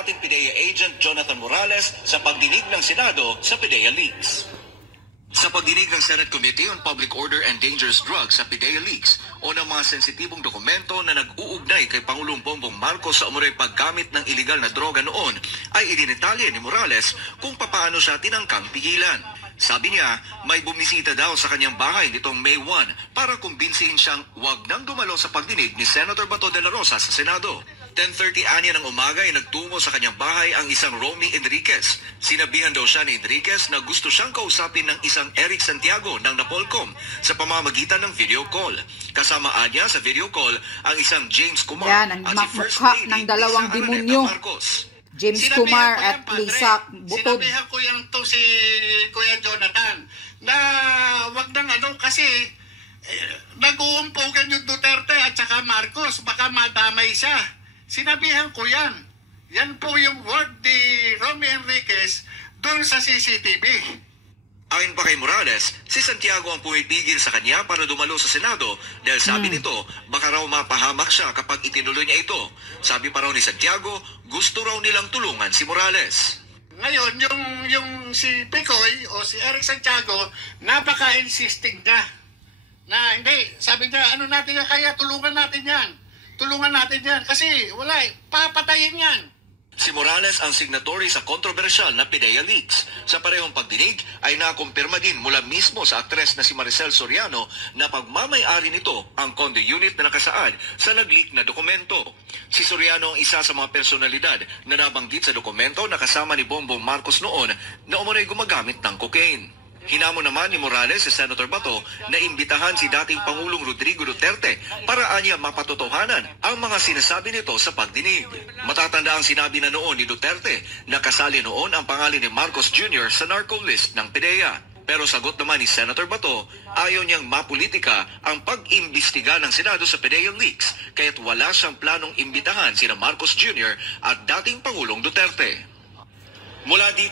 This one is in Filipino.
dating PIDEA agent Jonathan Morales sa pagdinig ng Senado sa PIDEA leaks. Sa pagdinig ng Senate Committee on Public Order and Dangerous Drugs sa PIDEA leaks o ng mga sensitibong dokumento na nag-uugnay kay Pangulong Bongbong Marcos sa umunoy paggamit ng iligal na droga noon, ay idinitalye ni Morales kung papaano siya tinangkang pigilan. Sabi niya, may bumisita daw sa kanyang bahay nitong May 1 para kumbinsihin siyang wag nang dumalo sa pagdinig ni Senator Bato de la Rosa sa Senado. 10:30 anya ng umaga ay nagtungo sa kanyang bahay ang isang Romy Enriquez. Sinabihan daw siya ni Enriquez na gusto siyang kausapin ng isang Eric Santiago ng Napolcom sa pamamagitan ng video call. Kasama anya sa video call ang isang James Kumar yan, ang at si First mukha Lady ng dalawang Lisa demonyo. Araneta Marcos. James Kumar at Lisa Butod. Sinabihan ko yan to si Kuya Jonathan na wag nang kasi nag-uumpugan yung Duterte at saka Marcos, baka madamay siya. Sinabihan ko yan. Yan po yung word ni Romy Enriquez doon sa CCTV. Ayon pa kay Morales, si Santiago ang pumipigil sa kanya para dumalo sa Senado dahil sabi nito, baka raw mapahamak siya kapag itinuloy niya ito. Sabi pa raw ni Santiago, gusto raw nilang tulungan si Morales. Ngayon, yung si Picoy o si Eric Santiago, napaka-insisting na. Na hindi, sabi niya, ano natin yan, kaya tulungan natin yan. Tulungan natin yan kasi wala papatayin yan. Si Morales ang signatory sa kontrobersyal na PIDEA leaks. Sa parehong pagdinig ay nakumpirma din mula mismo sa aktres na si Maricel Soriano na pagmamay-ari nito ang condo unit na nakasaad sa nag-leak na dokumento. Si Soriano ang isa sa mga personalidad na nabanggit sa dokumento na kasama ni Bongbong Marcos noon na umunoy gumagamit ng cocaine. Hinamon naman ni Morales si Senator Bato na imbitahan si dating Pangulong Rodrigo Duterte para anya mapatotohanan ang mga sinasabi nito sa pagdinig. Matatanda ang sinabi na noon ni Duterte na kasali noon ang pangalan ni Marcos Jr. sa narco list ng PIDEA. Pero sagot naman ni Senator Bato, ayaw niyang mapolitika ang pag-imbestiga ng Senado sa PIDEA leaks kaya't wala siyang planong imbitahan sina Marcos Jr. at dating Pangulong Duterte. Mula dito